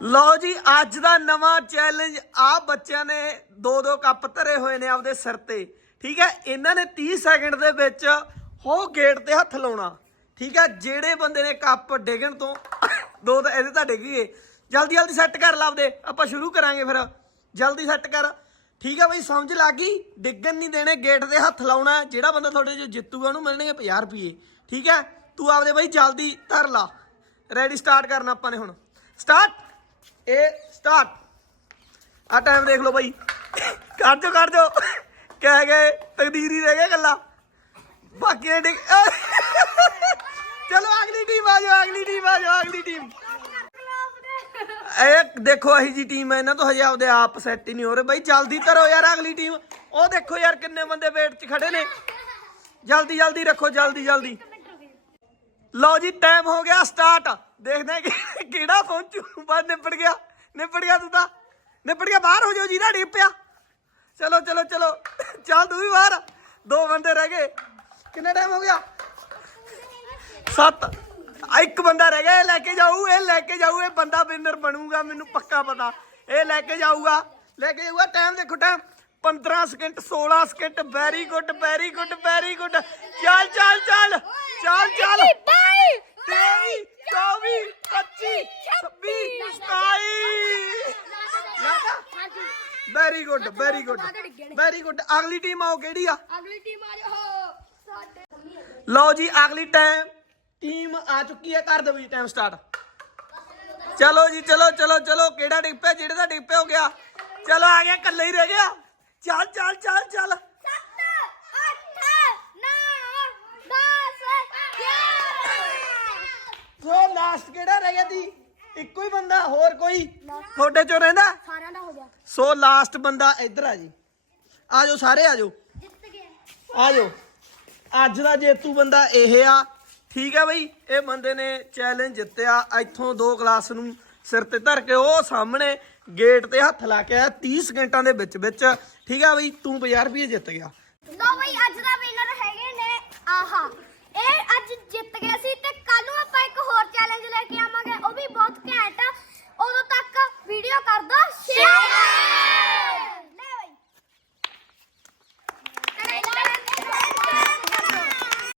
ਲਓ ਜੀ, ਅੱਜ ਦਾ ਨਵਾਂ ਚੈਲੰਜ ਆ, ਬੱਚਿਆਂ ਨੇ ਦੋ ਦੋ ਕੱਪ ਧਰੇ ਹੋਏ ਨੇ ਆਪਦੇ ਸਿਰ ਤੇ। ਠੀਕ ਹੈ, ਇਹਨਾਂ ਨੇ 30 ਸੈਕਿੰਡ ਦੇ ਵਿੱਚ ਹੋ ਗੇਟ ਤੇ ਹੱਥ ਲਾਉਣਾ। ਠੀਕ ਹੈ, ਜਿਹੜੇ ਬੰਦੇ ਨੇ ਕੱਪ ਡਿੱਗਣ ਤੋਂ, ਦੋ ਤਾਂ ਇਹਦੇ ਤਾਂ ਡਿੱਗੀਏ ਜਲਦੀ ਜਲਦੀ ਸੈੱਟ ਕਰ ਲਾਵਦੇ ਆਪਾਂ ਸ਼ੁਰੂ ਕਰਾਂਗੇ ਫਿਰ। ਜਲਦੀ ਸੈੱਟ ਕਰ। ਠੀਕ ਹੈ ਬਈ, ਸਮਝ ਲੱਗ? ਗਈ ਡਿੱਗਣ ਨਹੀਂ ਦੇਣੇ ਗੇਟ ਤੇ ਹੱਥ ਲਾਉਣਾ। ਜਿਹੜਾ ਬੰਦਾ ਤੁਹਾਡੇ ਜੋ ਜਿੱਤੂਗਾ, ਉਹਨੂੰ ਮਿਲਣਗੇ 50 ਰੁਪਏ। ਠੀਕ ਹੈ, ਤੂੰ ਆਪਦੇ ਬਈ ਜਲਦੀ ਧਰ ਲਾ। ਰੈਡੀ ਸਟਾਰਟ ਕਰਨਾ ਆਪਾਂ ਨੇ ਹੁਣ। ਸਟਾਰਟ ਇਹ ਸਟਾਰਟ ਆ ਟਾਈਮ ਦੇਖ ਲਓ ਬਾਈ। ਕਰ ਜੋ ਕਰ ਜੋ ਕਹਿ ਗਏ ਤਕਦੀਰ ਹੀ ਰਹਿ ਗਿਆ ਗੱਲਾਂ ਬਾਕੀ ਨੇ ਚਲੋ, ਅਗਲੀ ਟੀਮ ਆ ਜਾਓ, ਅਗਲੀ ਟੀਮ ਆ ਜਾਓ, ਅਗਲੀ ਟੀਮ ਇਹ ਦੇਖੋ ਅਹੀ ਜੀ ਟੀਮ ਹੈ ਇਹਨਾਂ ਤੋਂ। ਹਜੇ ਆਪਦੇ ਆਪ ਸੈੱਟ ਹੀ ਨਹੀਂ ਹੋ ਰਹੇ। ਬਾਈ, ਜਲਦੀ ਧਰੋ ਯਾਰ ਅਗਲੀ ਟੀਮ ਉਹ ਦੇਖੋ ਯਾਰ ਕਿੰਨੇ ਬੰਦੇ ਵੇਟ 'ਚ ਖੜੇ ਨੇ। ਜਲਦੀ ਜਲਦੀ ਰੱਖੋ, ਜਲਦੀ ਜਲਦੀ। ਲਓ ਜੀ ਟਾਈਮ ਹੋ ਗਿਆ ਸਟਾਰਟ ਦੇਖਦੇ ਹਾਂ ਕਿ ਕਿਹੜਾ ਪਹੁੰਚੂ ਬਸ ਨਿਪਟ ਗਿਆ। ਨਿਪਟ ਗਿਆ ਤੂੰ ਤਾਂ। ਨਿਪਟ ਗਿਆ, ਬਾਹਰ ਹੋ ਜਾਓ ਜੀ, ਨਾ ਡਿੱਪਿਆ ਚਲੋ ਚਲੋ ਚਲੋ। ਚੱਲ ਤੂੰ ਵੀ ਬਾਹਰ। ਦੋ ਬੰਦੇ ਰਹਿ ਗਏ। ਕਿੰਨਾ ਟਾਈਮ ਹੋ ਗਿਆ? ਸੱਤ। ਇੱਕ ਬੰਦਾ ਰਹਿ ਗਿਆ, ਇਹ ਲੈ ਕੇ ਜਾਊ, ਇਹ ਲੈ ਕੇ ਜਾਊ, ਇਹ ਬੰਦਾ ਵਿਨਰ ਬਣੂਗਾ, ਮੈਨੂੰ ਪੱਕਾ ਪਤਾ। ਇਹ ਲੈ ਕੇ ਜਾਊਗਾ। ਲੈ ਕੇ ਜਾਊਗਾ ਟਾਈਮ ਦੇਖੋ time 15 second 16 second very good very good very good ਚੱਲ ਚੱਲ ਚੱਲ। Very good very good very good ਅਗਲੀ ਟੀਮ ਆਓ ਕਿਹੜੀ ਆ? ਅਗਲੀ ਟੀਮ ਆ ਜਾਓ। ਸਾਡੇ ਲਓ ਜੀ ਅਗਲੀ ਟਾਈਮ ਟੀਮ ਆ ਚੁੱਕੀ ਹੈ ਕਰ ਦਿਓ ਜੀ ਟਾਈਮ ਸਟਾਰਟ ਚਲੋ ਜੀ ਚਲੋ ਚਲੋ ਚਲੋ ਕਿਹੜਾ ਡਿੱਗ ਪਿਆ ਜਿਹੜੇ ਦਾ ਡਿੱਗ ਪਿਆ ਹੋ ਗਿਆ। ਚਲੋ ਆ ਗਿਆ ਇਕੱਲਾ ਹੀ ਰਹਿ ਗਿਆ। ਚੱਲ ਚੱਲ ਚੱਲ ਚੱਲ। 7 8 9 10 ਸੋ ਲਾਸਟ ਕਿਹੜਾ ਰਹਿ ਗਿਆ ਦੀ ਇੱਕੋ ਹੀ ਬੰਦਾ ਹੋਰ ਕੋਈ? ਤੁਹਾਡੇ ਚੋਂ ਰਹਿੰਦਾ? ਸਾਰਿਆਂ ਦਾ ਹੋ ਗਿਆ। ਸੋ ਲਾਸਟ ਬੰਦਾ ਇੱਧਰ ਆ ਜੀ। ਆ ਜਾਓ ਸਾਰੇ ਆ ਜਾਓ ਜਿੱਤ ਗਏ। ਆ ਜਾਓ ਅੱਜ ਦਾ ਜੇਤੂ ਬੰਦਾ ਇਹ ਆ। ਠੀਕ ਹੈ ਬਈ? ਇਹ ਬੰਦੇ ਨੇ ਚੈਲੰਜ ਜਿੱਤਿਆ। ਇੱਥੋਂ ਦੋ ਕਲਾਸ ਨੂੰ ਸਿਰ ਤੇ ਧਰ ਕੇ ਉਹ ਸਾਹਮਣੇ ਗੇਟ ਤੇ ਹੱਥ ਲਾ ਕੇ ਆਇਆ 30 ਸਕਿੰਟਾਂ ਦੇ ਵਿੱਚ ਵਿੱਚ। ਠੀਕ ਆ ਬਈ? ਤੂੰ 50 ਰੁਪਏ ਜਿੱਤ ਗਿਆ। ਲੋ ਬਈ ਅੱਜ ਦਾ ਵਿਨਰ ਹੈਗੇ ਨੇ ਆਹਾ।